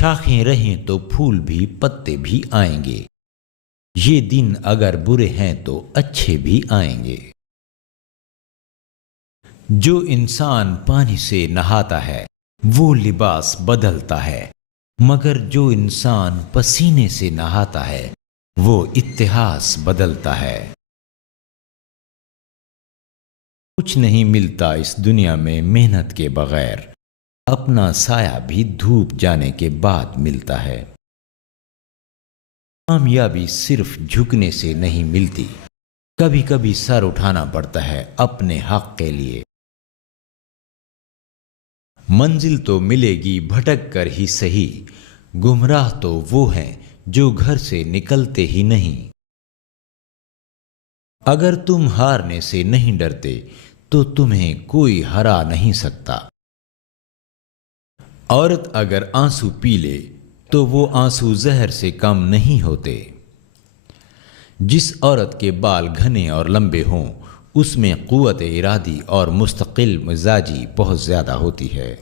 شاخیں رہیں تو پھول بھی پتے بھی آئیں گے، یہ دن اگر برے ہیں تو اچھے بھی آئیں گے۔ جو انسان پانی سے نہاتا ہے وہ لباس بدلتا ہے، مگر جو انسان پسینے سے نہاتا ہے وہ اتہاس بدلتا ہے۔ کچھ نہیں ملتا اس دنیا میں محنت کے بغیر، اپنا سایہ بھی دھوپ جانے کے بعد ملتا ہے۔ کامیابی صرف جھکنے سے نہیں ملتی، کبھی کبھی سر اٹھانا پڑتا ہے اپنے حق کے لیے۔ منزل تو ملے گی بھٹک کر ہی صحیح، گمراہ تو وہ ہیں جو گھر سے نکلتے ہی نہیں۔ اگر تم ہارنے سے نہیں ڈرتے تو تمہیں کوئی ہرا نہیں سکتا۔ عورت اگر آنسو پی لے تو وہ آنسو زہر سے کم نہیں ہوتے۔ جس عورت کے بال گھنے اور لمبے ہوں اس میں قوت ارادی اور مستقل مزاجی بہت زیادہ ہوتی ہے۔